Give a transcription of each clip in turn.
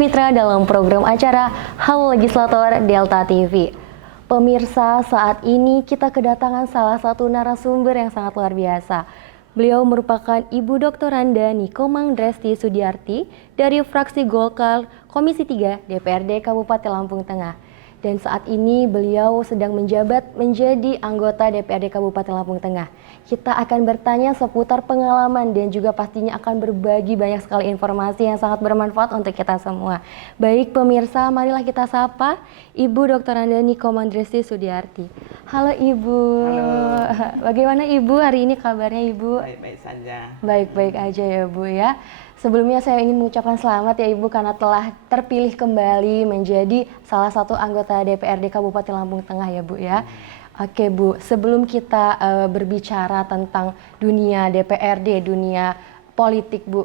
Fitra dalam program acara Halo Legislator Delta TV. Pemirsa, saat ini kita kedatangan salah satu narasumber yang sangat luar biasa. Beliau merupakan Ibu Dr. Randa Nikomang Dresti Sudiarti dari fraksi Golkar Komisi 3 DPRD Kabupaten Lampung Tengah. Dan saat ini beliau sedang menjabat menjadi anggota DPRD Kabupaten Lampung Tengah. Kita akan bertanya seputar pengalaman dan juga pastinya akan berbagi banyak sekali informasi yang sangat bermanfaat untuk kita semua. Baik pemirsa, marilah kita sapa Ibu Dr. Randa Nikomang Dresti Sudiarti. Halo Ibu. Halo. Bagaimana Ibu hari ini kabarnya Ibu? Baik-baik saja. Baik-baik aja ya Bu ya. Sebelumnya saya ingin mengucapkan selamat ya Ibu karena telah terpilih kembali menjadi salah satu anggota DPRD Kabupaten Lampung Tengah ya Bu ya. Oke Bu, sebelum kita berbicara tentang dunia DPRD, dunia politik Bu,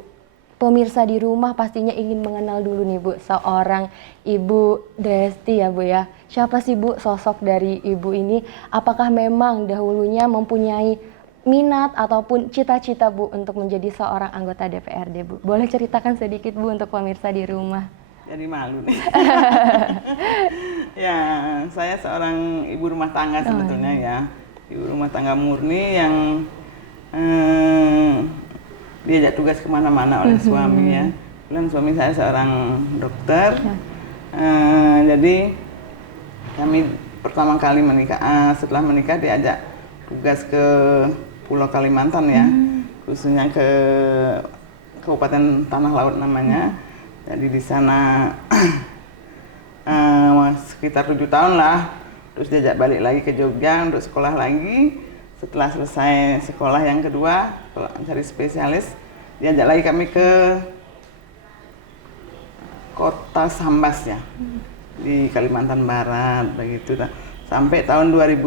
pemirsa di rumah pastinya ingin mengenal dulu nih Bu, seorang Ibu Dresti ya Bu ya. Siapa sih Bu sosok dari Ibu ini? Apakah memang dahulunya mempunyai minat ataupun cita-cita Bu untuk menjadi seorang anggota DPRD Bu? Boleh ceritakan sedikit Bu untuk pemirsa di rumah? Jadi malu nih. Ya, saya seorang ibu rumah tangga sebetulnya ya. Ibu rumah tangga murni yang diajak tugas kemana-mana oleh suami ya. Kebetulan suami saya seorang dokter. Jadi kami pertama kali menikah, setelah menikah diajak tugas ke Pulau Kalimantan ya, khususnya ke Kabupaten Tanah Laut namanya. Jadi di sana sekitar 7 tahun lah, terus diajak balik lagi ke Jogja untuk sekolah lagi. Setelah selesai sekolah yang kedua, cari spesialis, diajak lagi kami ke Kota Sambas ya, di Kalimantan Barat begitu. Sampai tahun 2001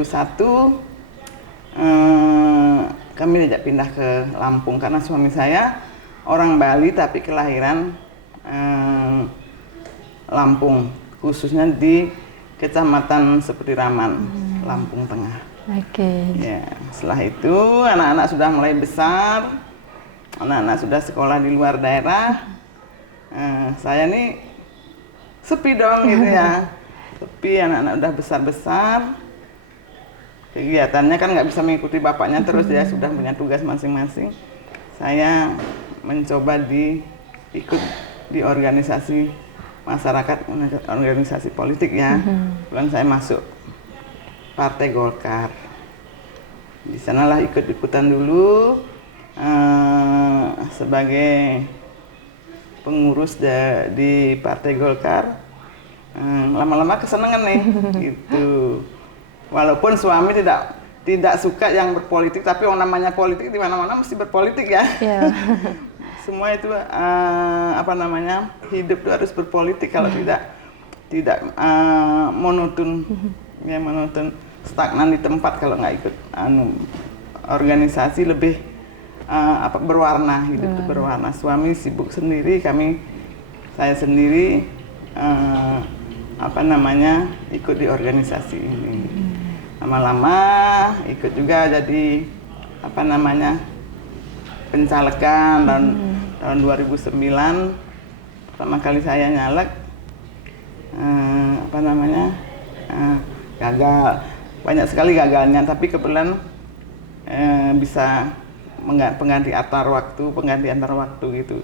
kami diajak pindah ke Lampung karena suami saya orang Bali tapi kelahiran Lampung, khususnya di Kecamatan Seputiraman, Lampung Tengah. Oke. Ya, setelah itu anak-anak sudah mulai besar, anak-anak sudah sekolah di luar daerah. Saya nih sepi dong gitu ya, sepi, anak-anak udah besar-besar. Kegiatannya kan nggak bisa mengikuti bapaknya terus, dia sudah punya tugas masing-masing. Saya mencoba ikut di organisasi masyarakat, organisasi politik ya. Kemudian saya masuk Partai Golkar. Di sanalah ikut-ikutan dulu sebagai pengurus di Partai Golkar. Lama-lama kesenangan nih gitu. Walaupun suami tidak suka yang berpolitik, tapi yang namanya politik di mana-mana mesti berpolitik ya. Yeah. Semua itu hidup itu harus berpolitik, kalau tidak monoton ya, monoton, stagnan di tempat kalau nggak ikut organisasi lebih berwarna, hidup itu berwarna. Suami sibuk sendiri, saya sendiri ikut di organisasi ini. Lama-lama ikut juga jadi pencalekan tahun 2009. Pertama kali saya nyalek gagal, banyak sekali gagalnya, tapi kebetulan bisa pengganti antar waktu gitu.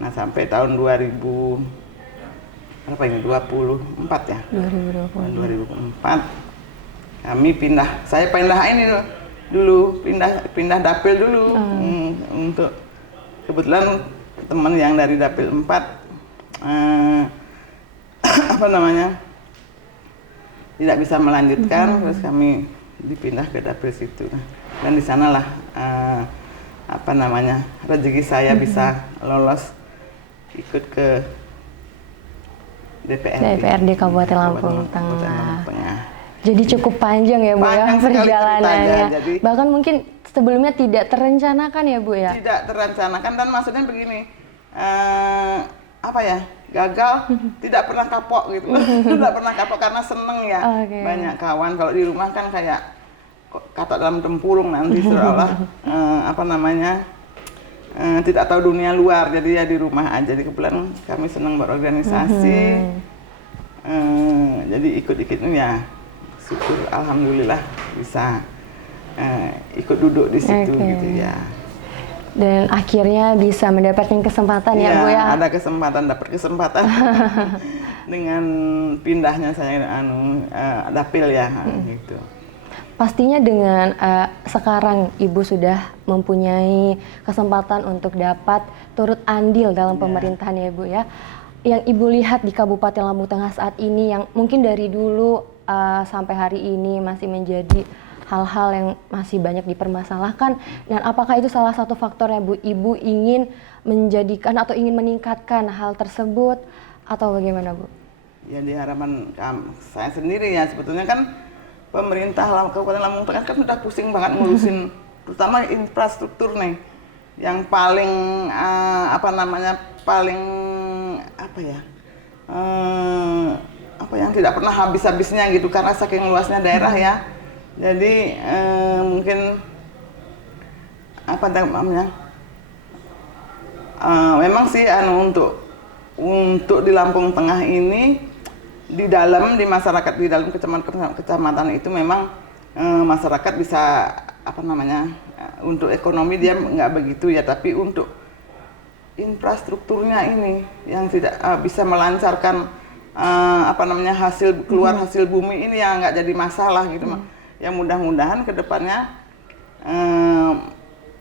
Nah sampai tahun 2024 ya, 2024 kami saya pindah ini dulu, pindah dapil dulu. Untuk kebetulan teman yang dari dapil 4 tidak bisa melanjutkan, terus kami dipindah ke dapil situ. Dan di sanalah rezeki saya bisa lolos ikut ke DPRD Kabupaten Lampung Tengah. Jadi cukup panjang ya Bu ya perjalanannya. Bahkan mungkin sebelumnya tidak terencanakan ya Bu ya? Tidak terencanakan, dan maksudnya begini, gagal, tidak pernah kapok gitu. Tidak pernah kapok karena seneng ya. Banyak kawan, kalau di rumah kan kayak kata dalam tempurung nanti seolah tidak tahu dunia luar, jadi ya di rumah aja. Jadi kebetulan kami senang berorganisasi, jadi ikut-ikut ya syukur alhamdulillah bisa ikut duduk di situ gitu ya. Dan akhirnya bisa mendapatkan kesempatan ya Bu ya. Ada kesempatan, dapat kesempatan dengan pindahnya saya dapil ya gitu. Pastinya dengan sekarang Ibu sudah mempunyai kesempatan untuk dapat turut andil dalam pemerintahan ya Bu ya. Yang Ibu lihat di Kabupaten Lampung Tengah saat ini yang mungkin dari dulu sampai hari ini masih menjadi hal-hal yang masih banyak dipermasalahkan, dan apakah itu salah satu faktornya Bu, Ibu ingin menjadikan atau ingin meningkatkan hal tersebut atau bagaimana Bu? Ya di harapan saya sendiri ya, sebetulnya kan pemerintah Kabupaten Lampung Tengah kan sudah pusing banget ngurusin terutama infrastruktur nih yang paling yang tidak pernah habis-habisnya gitu karena saking luasnya daerah ya. Jadi mungkin memang sih untuk di Lampung Tengah ini di masyarakat di dalam kecamatan itu memang masyarakat bisa untuk ekonomi dia nggak begitu ya, tapi untuk infrastrukturnya ini yang tidak bisa melancarkan hasil keluar hasil bumi ini yang nggak jadi masalah gitu. Ya mudah-mudahan kedepannya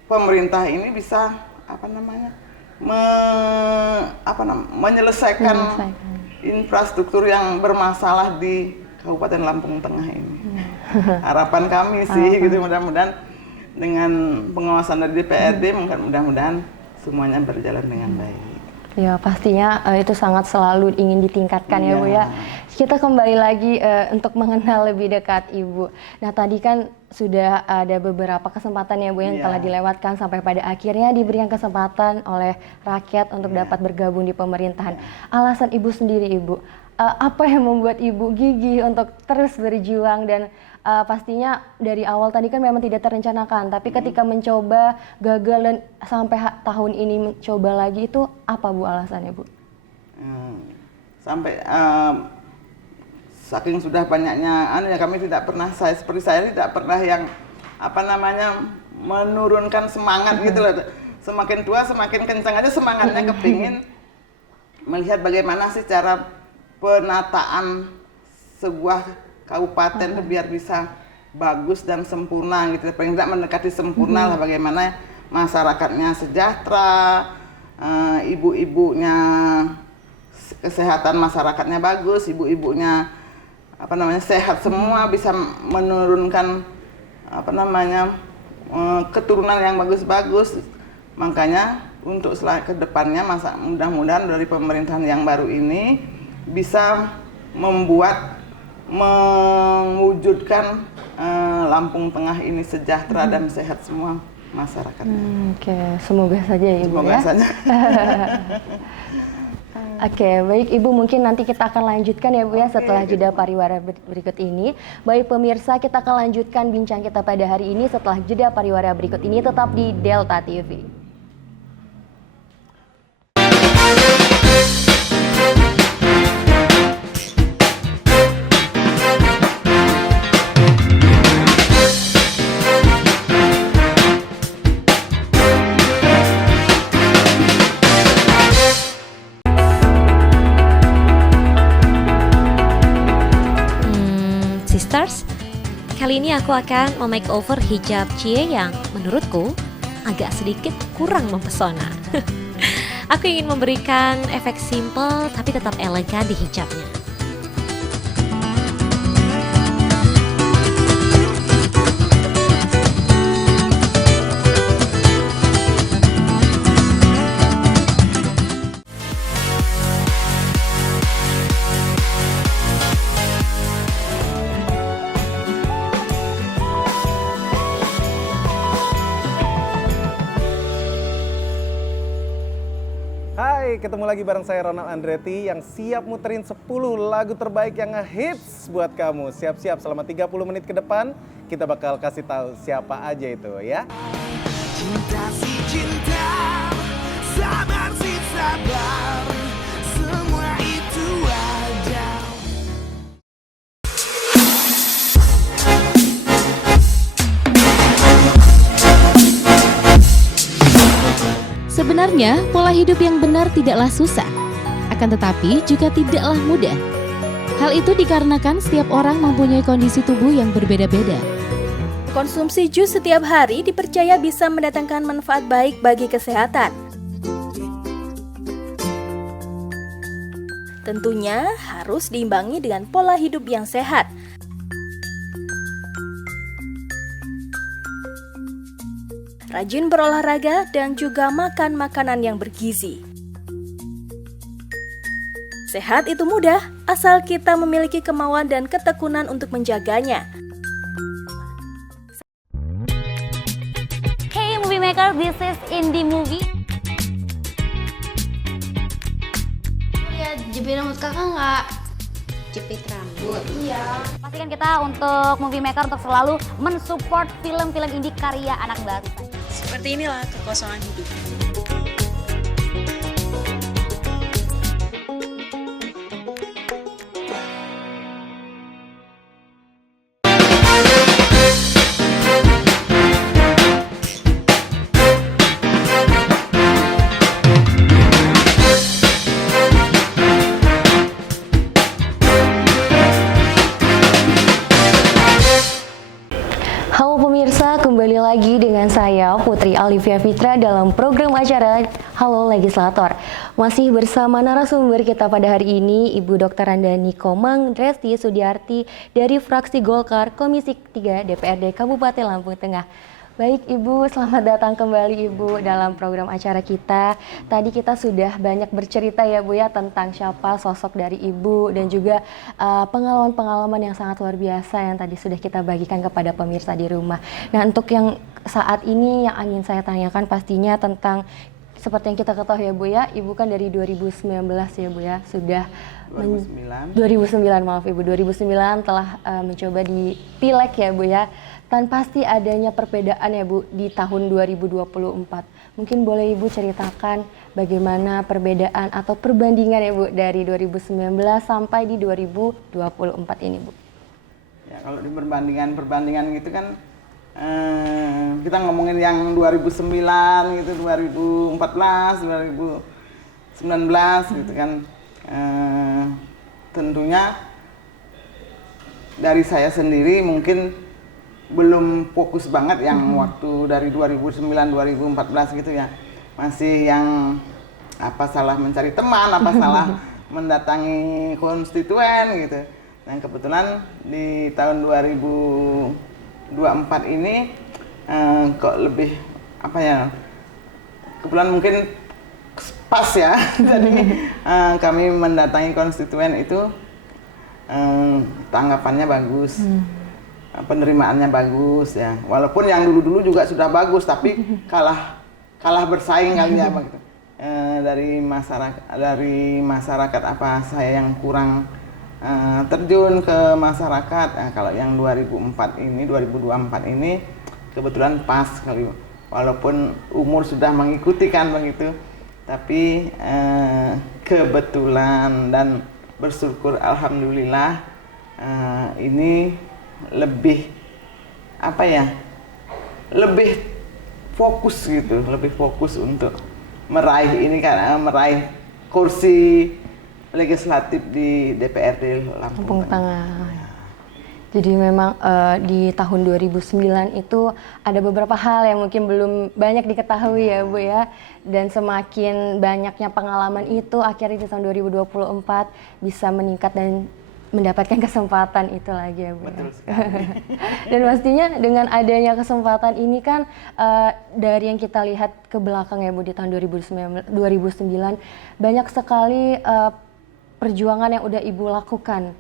pemerintah ini bisa menyelesaikan infrastruktur yang bermasalah di Kabupaten Lampung Tengah ini. Harapan kami sih gitu, mudah-mudahan dengan pengawasan dari DPRD mudah-mudahan semuanya berjalan dengan baik. Ya pastinya itu sangat selalu ingin ditingkatkan ya Bu ya. Kita kembali lagi untuk mengenal lebih dekat Ibu. Nah tadi kan sudah ada beberapa kesempatan ya Bu yang telah dilewatkan sampai pada akhirnya diberikan kesempatan oleh rakyat untuk dapat bergabung di pemerintahan. Alasan Ibu sendiri Ibu, apa yang membuat Ibu gigih untuk terus berjuang dan pastinya dari awal tadi kan memang tidak terencanakan, tapi ketika mencoba gagal dan sampai tahun ini mencoba lagi itu apa Bu alasannya Bu? Sampai saking sudah banyaknya kami tidak pernah, seperti saya tidak pernah yang menurunkan semangat gitu loh. Semakin tua semakin kencang aja semangatnya, kepingin melihat bagaimana sih cara penataan sebuah kabupaten biar bisa bagus dan sempurna gitu, paling tidak mendekati sempurna lah, bagaimana masyarakatnya sejahtera, ibu-ibunya kesehatan masyarakatnya bagus, ibu-ibunya sehat semua, bisa menurunkan keturunan yang bagus-bagus. Makanya untuk ke depannya mudah-mudahan dari pemerintahan yang baru ini bisa mewujudkan Lampung Tengah ini sejahtera dan sehat semua masyarakatnya. Oke, semoga saja ya Ibu. Semoga saja. Oke, baik Ibu, mungkin nanti kita akan lanjutkan ya Bu ya setelah jeda pariwara berikut ini. Baik pemirsa, kita akan lanjutkan bincang kita pada hari ini setelah jeda pariwara berikut ini, tetap di Delta TV. Sisters, kali ini aku akan memakeover hijab Cie yang menurutku agak sedikit kurang mempesona. Aku ingin memberikan efek simple tapi tetap elegan di hijabnya. Ketemu lagi bareng saya Ronald Andretti yang siap muterin 10 lagu terbaik yang ngehits buat kamu. Siap-siap selama 30 menit ke depan kita bakal kasih tahu siapa aja itu ya. Cinta si cinta. Tentunya, pola hidup yang benar tidaklah susah, akan tetapi juga tidaklah mudah. Hal itu dikarenakan setiap orang mempunyai kondisi tubuh yang berbeda-beda. Konsumsi jus setiap hari dipercaya bisa mendatangkan manfaat baik bagi kesehatan. Tentunya harus diimbangi dengan pola hidup yang sehat. Rajin berolahraga dan juga makan makanan yang bergizi. Sehat itu mudah, asal kita memiliki kemauan dan ketekunan untuk menjaganya. Hey movie maker, this is Indie Movie. Lihat jepit rambut kakak nggak? Jepit rambut. Iya. Pastikan kita untuk movie maker untuk selalu mensupport film-film indie karya anak bangsa. Seperti inilah kekosongan hidup. Halo pemirsa, kembali lagi dengan saya Putri Alivia Fitra dalam program acara Halo Legislator. Masih bersama narasumber kita pada hari ini, Ibu Dr. Randani Komang Dresti Sudiarti dari fraksi Golkar Komisi 3 DPRD Kabupaten Lampung Tengah. Baik Ibu, selamat datang kembali Ibu dalam program acara kita. Tadi kita sudah banyak bercerita ya Bu ya tentang siapa sosok dari Ibu dan juga pengalaman-pengalaman yang sangat luar biasa yang tadi sudah kita bagikan kepada pemirsa di rumah. Nah untuk yang saat ini yang ingin saya tanyakan pastinya tentang seperti yang kita ketahui ya Bu ya, Ibu kan dari 2019 ya Bu ya, sudah 2009 maaf Ibu, 2009 telah mencoba di Pileg ya Bu ya. Dan pasti adanya perbedaan ya Bu di tahun 2024. Mungkin boleh Ibu ceritakan bagaimana perbedaan atau perbandingan ya Bu dari 2019 sampai di 2024 ini Bu. Ya kalau di perbandingan gitu kan kita ngomongin yang 2009 gitu, 2014, 2019 gitu kan. Tentunya dari saya sendiri mungkin belum fokus banget yang waktu dari 2009-2014 gitu ya. Masih yang apa salah mencari teman, apa salah mendatangi konstituen gitu. Dan kebetulan di tahun 2024 ini kok lebih apa ya, kebetulan mungkin pas ya. Jadi kami mendatangi konstituen itu tanggapannya bagus. Penerimaannya bagus ya, walaupun yang dulu-dulu juga sudah bagus tapi kalah bersaing kali ya begitu. Dari masyarakat apa saya yang kurang terjun ke masyarakat. Nah, kalau yang 2024 ini kebetulan pas kali, walaupun umur sudah mengikuti kan begitu, tapi kebetulan dan bersyukur alhamdulillah ini lebih apa ya, lebih fokus gitu, lebih fokus untuk meraih ini kan, meraih kursi legislatif di DPRD Lampung Tengah. Jadi memang di tahun 2009 itu ada beberapa hal yang mungkin belum banyak diketahui ya Bu ya, dan semakin banyaknya pengalaman itu akhirnya di tahun 2024 bisa meningkat dan mendapatkan kesempatan itu lagi ya Bu. Betul sekali. Dan pastinya dengan adanya kesempatan ini kan dari yang kita lihat ke belakang ya Bu di tahun 2009 banyak sekali perjuangan yang udah Ibu lakukan.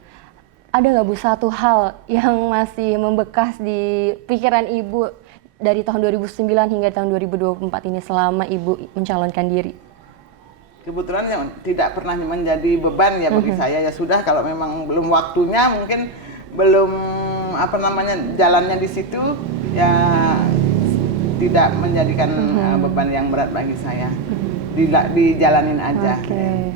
Ada nggak Bu satu hal yang masih membekas di pikiran Ibu dari tahun 2009 hingga tahun 2024 ini selama Ibu mencalonkan diri? Kebetulan yang tidak pernah menjadi beban ya bagi saya, ya sudah kalau memang belum waktunya, mungkin belum apa namanya jalannya di situ ya tidak menjadikan beban yang berat bagi saya. Dijalanin aja. Okay.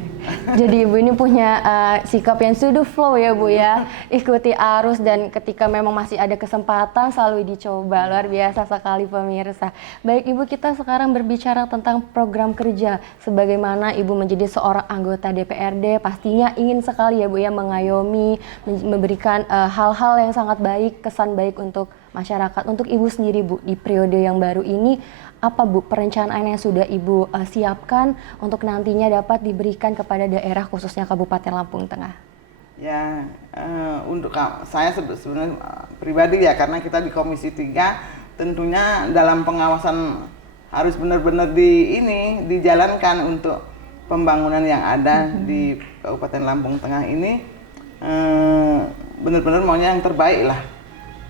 Jadi Ibu ini punya sikap yang sudah flow ya Bu ya, ikuti arus dan ketika memang masih ada kesempatan selalu dicoba. Luar biasa sekali pemirsa. Baik Ibu, kita sekarang berbicara tentang program kerja. Sebagaimana Ibu menjadi seorang anggota DPRD, pastinya ingin sekali ya Bu ya mengayomi, memberikan hal-hal yang sangat baik, kesan baik untuk masyarakat. Untuk Ibu sendiri Bu, di periode yang baru ini, apa Bu perencanaan yang sudah Ibu siapkan untuk nantinya dapat diberikan kepada daerah khususnya Kabupaten Lampung Tengah? Ya, untuk saya sebenarnya pribadi ya, karena kita di Komisi 3 tentunya dalam pengawasan harus benar-benar dijalankan untuk pembangunan yang ada di Kabupaten Lampung Tengah ini, benar-benar maunya yang terbaik lah.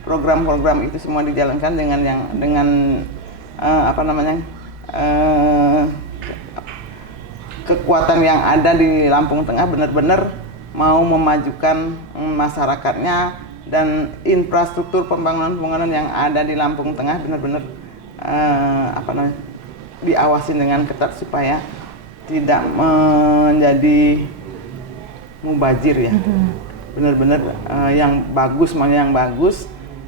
Program-program itu semua dijalankan dengan kekuatan yang ada di Lampung Tengah, benar-benar mau memajukan masyarakatnya, dan infrastruktur pembangunan yang ada di Lampung Tengah benar-benar diawasi dengan ketat supaya tidak menjadi mubazir ya. Benar-benar yang bagus, maunya yang bagus,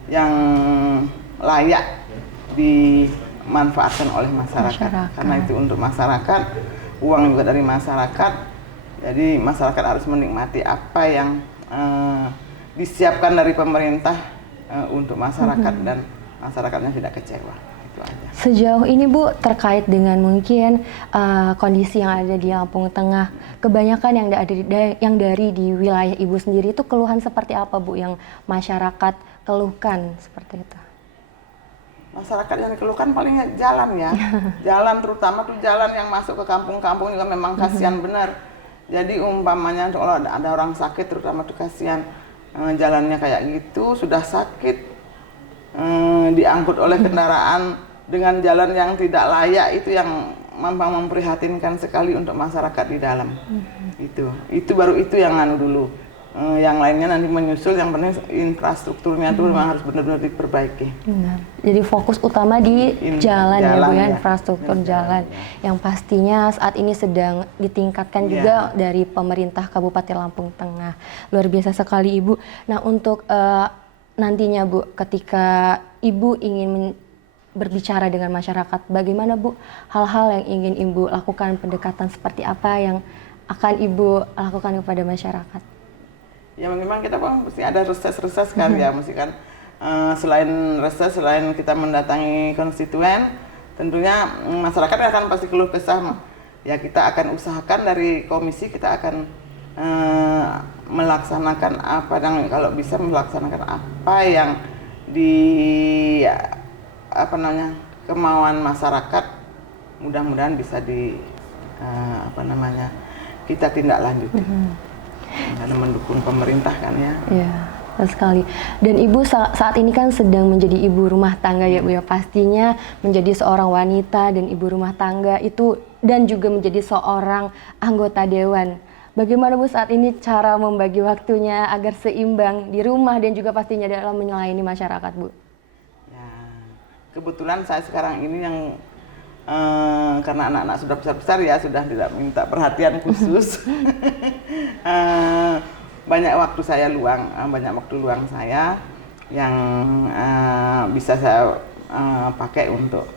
yang layak dimanfaatkan oleh masyarakat. Karena itu untuk masyarakat, uang juga dari masyarakat, jadi masyarakat harus menikmati apa yang disiapkan dari pemerintah untuk masyarakat, dan masyarakatnya tidak kecewa. Itu aja. Sejauh ini Bu, terkait dengan mungkin kondisi yang ada di Lampung Tengah, kebanyakan yang dari di wilayah Ibu sendiri itu keluhan seperti apa Bu yang masyarakat keluhkan seperti itu? Masyarakat yang dikeluhkan paling jalan ya, jalan, terutama tuh jalan yang masuk ke kampung-kampung juga memang kasihan benar. Jadi umpamanya kalau ada orang sakit, terutama tuh kasihan, jalannya kayak gitu, sudah sakit, diangkut oleh kendaraan dengan jalan yang tidak layak, itu yang memang memprihatinkan sekali untuk masyarakat di dalam. Itu baru itu yang dulu. Yang lainnya nanti menyusul, yang penting infrastrukturnya itu memang harus benar-benar diperbaiki. Benar. Jadi fokus utama di jalan ya Bu ya, infrastruktur jalan. Yang pastinya saat ini sedang ditingkatkan juga dari pemerintah Kabupaten Lampung Tengah. Luar biasa sekali Ibu. Nah untuk nantinya Bu, ketika Ibu ingin berbicara dengan masyarakat, bagaimana Bu hal-hal yang ingin Ibu lakukan, pendekatan seperti apa yang akan Ibu lakukan kepada masyarakat? Ya memang kita mesti ada reses-reses kan ya, mesti kan selain reses, selain kita mendatangi konstituen, tentunya masyarakat akan pasti keluh kesah. Ya kita akan usahakan dari komisi, kita akan melaksanakan apa, dan kalau bisa melaksanakan apa yang kemauan masyarakat, mudah-mudahan bisa kita tindak lanjuti. Karena mendukung pemerintah kan ya. Iya, sekali. Dan Ibu saat ini kan sedang menjadi ibu rumah tangga ya Bu ya. Pastinya menjadi seorang wanita dan ibu rumah tangga itu, dan juga menjadi seorang anggota dewan. Bagaimana Bu saat ini cara membagi waktunya agar seimbang di rumah dan juga pastinya dalam melayani masyarakat Bu? Ya, kebetulan saya sekarang ini yang karena anak-anak sudah besar-besar ya, sudah tidak minta perhatian khusus. Banyak waktu luang saya yang bisa saya pakai untuk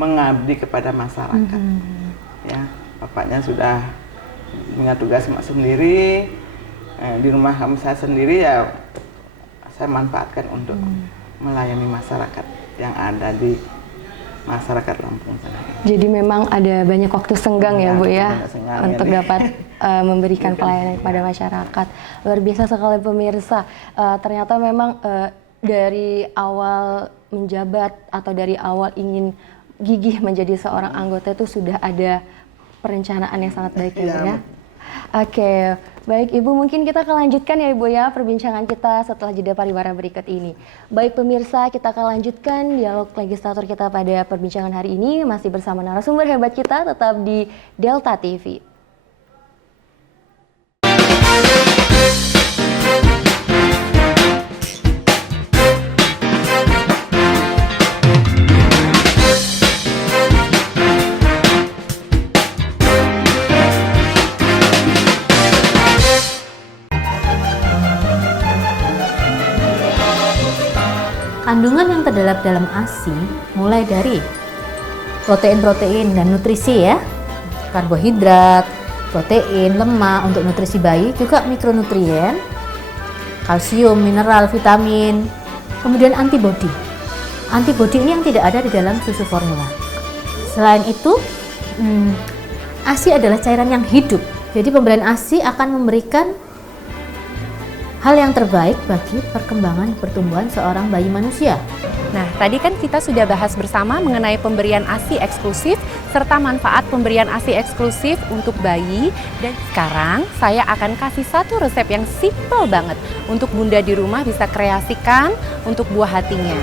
mengabdi kepada masyarakat. Ya, bapaknya sudah punya tugas sendiri, di rumah saya sendiri ya saya manfaatkan untuk melayani masyarakat yang ada di masyarakat Lampung Tengah. Jadi memang ada banyak waktu senggang ya Bu ya untuk dapat memberikan pelayanan kepada masyarakat. Luar biasa sekali pemirsa. Ternyata memang dari awal menjabat atau dari awal ingin gigih menjadi seorang anggota itu sudah ada perencanaan yang sangat baik ya Bu ya. Oke, baik Ibu, mungkin kita akan lanjutkan ya Ibu ya perbincangan kita setelah jeda pariwara berikut ini. Baik pemirsa, kita akan lanjutkan dialog legislator kita pada perbincangan hari ini masih bersama narasumber hebat kita, tetap di Delta TV. Kandungan yang terdapat dalam ASI mulai dari protein-protein dan nutrisi ya, karbohidrat, protein, lemak untuk nutrisi bayi, juga mikronutrien, kalsium, mineral, vitamin, kemudian antibodi. Antibodi ini yang tidak ada di dalam susu formula. Selain itu, ASI adalah cairan yang hidup. Jadi pemberian ASI akan memberikan hal yang terbaik bagi perkembangan pertumbuhan seorang bayi manusia. Nah, tadi kan kita sudah bahas bersama mengenai pemberian ASI eksklusif serta manfaat pemberian ASI eksklusif untuk bayi. Dan sekarang saya akan kasih satu resep yang simple banget untuk Bunda di rumah bisa kreasikan untuk buah hatinya.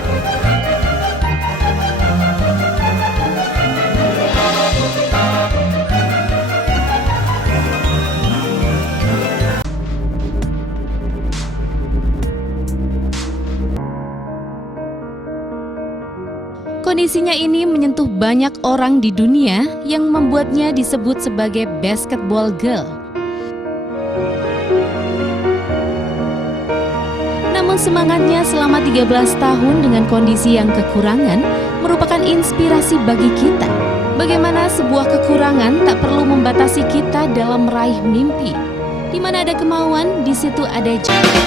Kondisinya ini menyentuh banyak orang di dunia yang membuatnya disebut sebagai basketball girl. Namun semangatnya selama 13 tahun dengan kondisi yang kekurangan merupakan inspirasi bagi kita. Bagaimana sebuah kekurangan tak perlu membatasi kita dalam meraih mimpi. Di mana ada kemauan, di situ ada jalan.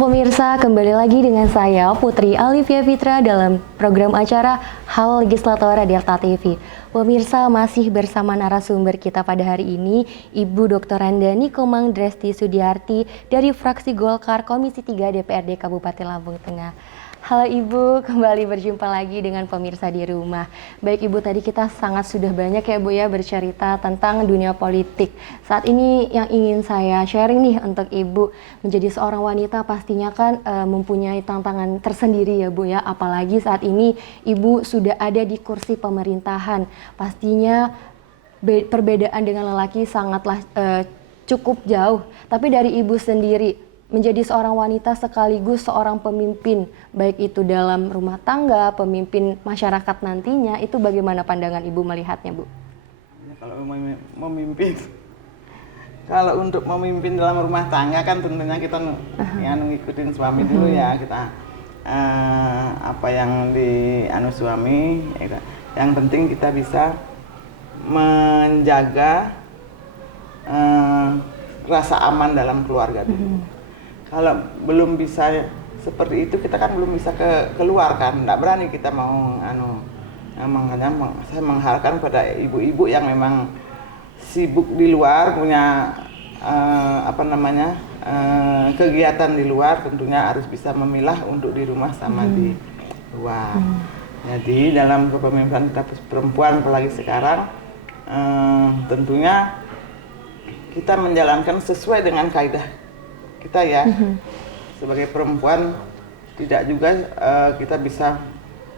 Pemirsa, kembali lagi dengan saya Putri Alivia Fitra dalam program acara Halo Legislator Delta TV. Pemirsa, masih bersama narasumber kita pada hari ini, Ibu Dr. Randani Komang Dresti Sudiarti dari fraksi Golkar Komisi 3 DPRD Kabupaten Lampung Tengah. Halo Ibu, kembali berjumpa lagi dengan pemirsa di rumah. Baik Ibu, tadi kita sangat sudah banyak ya Bu ya bercerita tentang dunia politik. Saat ini yang ingin saya sharing nih untuk Ibu, menjadi seorang wanita pastinya kan mempunyai tantangan tersendiri ya Bu ya. Apalagi saat ini Ibu sudah ada di kursi pemerintahan. Pastinya perbedaan dengan lelaki sangatlah cukup jauh. Tapi dari Ibu sendiri, menjadi seorang wanita sekaligus seorang pemimpin, baik itu dalam rumah tangga, pemimpin masyarakat nantinya, itu bagaimana pandangan Ibu melihatnya, Bu? Kalau memimpin, kalau untuk memimpin dalam rumah tangga kan tentunya kita ngikutin suami dulu ya, kita apa yang dianu suami, ya, yang penting kita bisa menjaga rasa aman dalam keluarga dulu. Kalau belum bisa seperti itu, kita kan belum bisa keluar kan, nggak berani kita mau makanya saya mengharapkan pada ibu-ibu yang memang sibuk di luar, punya kegiatan di luar, tentunya harus bisa memilah untuk di rumah sama di luar. Jadi dalam kepemimpinan kita perempuan apalagi sekarang, tentunya kita menjalankan sesuai dengan kaidah kita ya, sebagai perempuan tidak juga kita bisa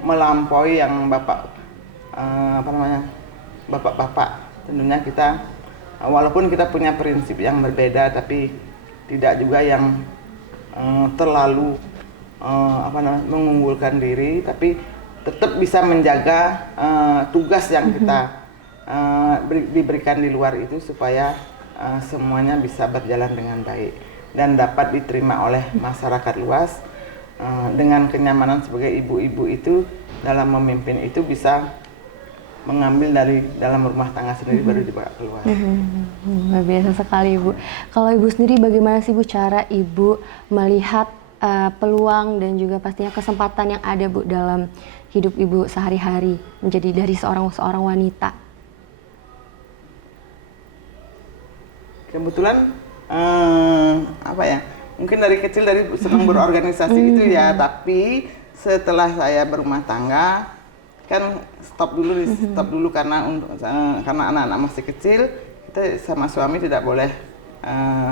melampaui yang bapak-bapak. Tentunya kita walaupun kita punya prinsip yang berbeda, tapi tidak juga yang terlalu mengunggulkan diri, tapi tetap bisa menjaga tugas yang kita diberikan di luar itu supaya semuanya bisa berjalan dengan baik dan dapat diterima oleh masyarakat luas. Dengan kenyamanan sebagai ibu-ibu itu dalam memimpin itu bisa mengambil dari dalam rumah tangga sendiri baru dibawa keluar. Luar biasa sekali Ibu. Kalau Ibu sendiri bagaimana sih Bu cara Ibu melihat peluang dan juga pastinya kesempatan yang ada Bu dalam hidup Ibu sehari-hari menjadi dari seorang wanita? Kebetulan mungkin dari kecil dari senang berorganisasi itu ya, tapi setelah saya berumah tangga kan stop dulu karena anak-anak masih kecil, kita sama suami tidak boleh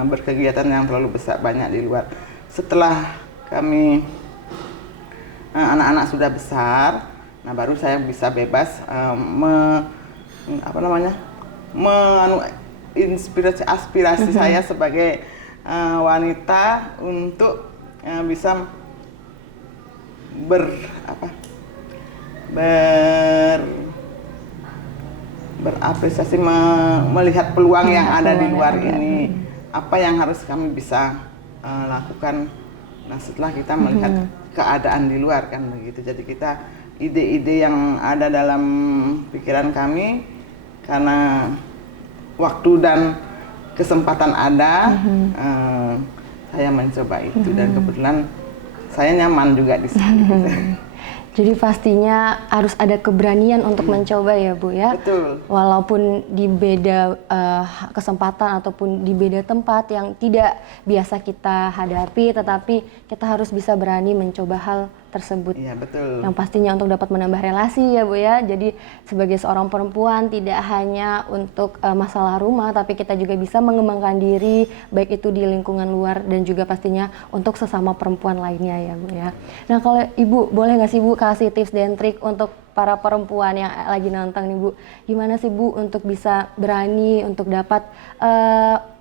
berkegiatan yang terlalu banyak di luar. Setelah kami anak-anak sudah besar, nah baru saya bisa bebas aspirasi saya sebagai wanita untuk bisa berapresiasi, melihat peluang yang ada di luar ini, apa yang harus kami bisa lakukan. Nah, setelah kita melihat keadaan di luar kan begitu, jadi kita ide-ide yang ada dalam pikiran kami, karena waktu dan kesempatan ada, saya mencoba itu dan kebetulan saya nyaman juga di sini. Jadi pastinya harus ada keberanian untuk mencoba ya Bu ya. Betul. Walaupun di beda kesempatan ataupun di beda tempat yang tidak biasa kita hadapi, tetapi kita harus bisa berani mencoba hal tersebut. Iya, betul. Yang pastinya untuk dapat menambah relasi ya Bu ya. Jadi sebagai seorang perempuan tidak hanya untuk masalah rumah, tapi kita juga bisa mengembangkan diri baik itu di lingkungan luar dan juga pastinya untuk sesama perempuan lainnya ya Bu ya. Nah, kalau Ibu boleh nggak sih Bu kasih tips dan trik untuk para perempuan yang lagi nonton nih Bu, gimana sih Bu untuk bisa berani untuk dapat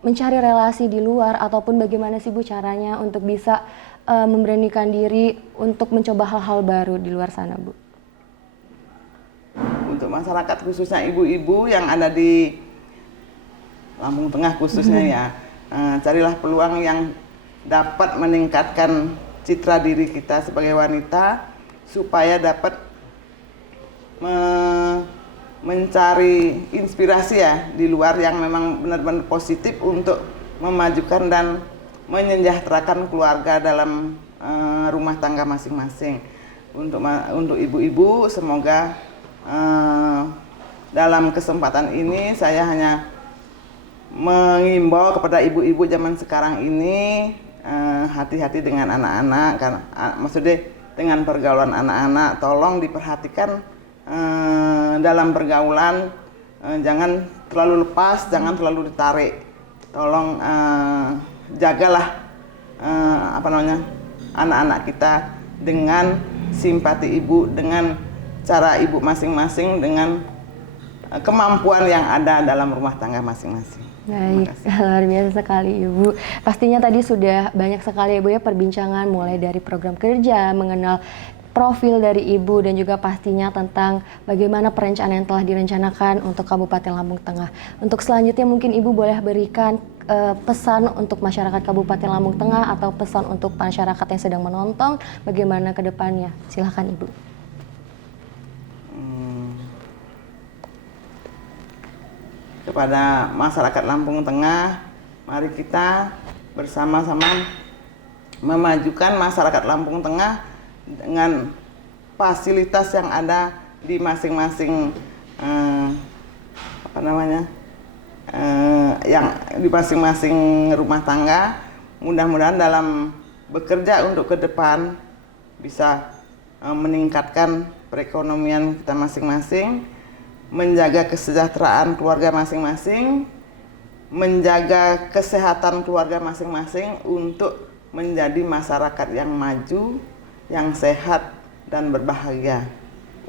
mencari relasi di luar, ataupun bagaimana sih Bu caranya untuk bisa memberanikan diri untuk mencoba hal-hal baru di luar sana Bu? Untuk masyarakat khususnya ibu-ibu yang ada di Lampung Tengah khususnya ya, carilah peluang yang dapat meningkatkan citra diri kita sebagai wanita supaya dapat mencari inspirasi ya di luar yang memang benar-benar positif untuk memajukan dan menyejahterakan keluarga dalam rumah tangga masing-masing. Untuk ibu-ibu, semoga dalam kesempatan ini saya hanya mengimbau kepada ibu-ibu zaman sekarang ini, hati-hati dengan anak-anak, karena maksudnya dengan pergaulan anak-anak, tolong diperhatikan dalam pergaulan, jangan terlalu lepas, jangan terlalu ditarik. Tolong jagalah anak-anak kita dengan simpati ibu, dengan cara ibu masing-masing, dengan kemampuan yang ada dalam rumah tangga masing-masing. Baik, luar biasa sekali Ibu. Pastinya tadi sudah banyak sekali Ibu ya perbincangan, mulai dari program kerja, mengenal profil dari Ibu, dan juga pastinya tentang bagaimana perencanaan yang telah direncanakan untuk Kabupaten Lampung Tengah. Untuk selanjutnya mungkin Ibu boleh berikan pesan untuk masyarakat Kabupaten Lampung Tengah atau pesan untuk masyarakat yang sedang menonton, bagaimana ke depannya? Silahkan Ibu. Kepada masyarakat Lampung Tengah, mari kita bersama-sama memajukan masyarakat Lampung Tengah dengan fasilitas yang ada di masing-masing yang di masing-masing rumah tangga. Mudah-mudahan dalam bekerja untuk ke depan bisa meningkatkan perekonomian kita masing-masing, menjaga kesejahteraan keluarga masing-masing, menjaga kesehatan keluarga masing-masing untuk menjadi masyarakat yang maju, yang sehat dan berbahagia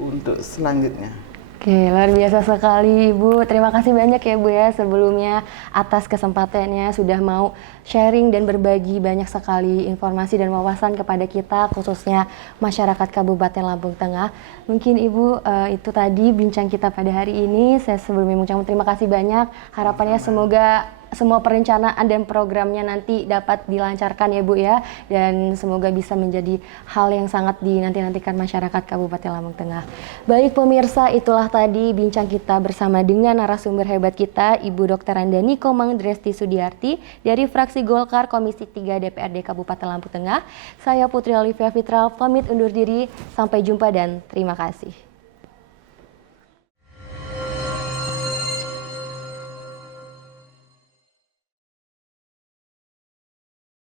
untuk selanjutnya. Oke, luar biasa sekali Ibu. Terima kasih banyak ya Bu ya sebelumnya atas kesempatannya sudah mau sharing dan berbagi banyak sekali informasi dan wawasan kepada kita, khususnya masyarakat Kabupaten Lampung Tengah. Mungkin Ibu itu tadi bincang kita pada hari ini. Saya sebelumnya mengucapkan terima kasih banyak. Harapannya semoga semua perencanaan dan programnya nanti dapat dilancarkan ya Bu ya, dan semoga bisa menjadi hal yang sangat dinanti-nantikan masyarakat Kabupaten Lampung Tengah. Baik pemirsa, itulah tadi bincang kita bersama dengan narasumber hebat kita, Ibu Dr. Andani Komang Dresti Sudiarti dari fraksi Golkar Komisi 3 DPRD Kabupaten Lampung Tengah. Saya Putri Olivia Fitral pamit undur diri, sampai jumpa dan terima kasih.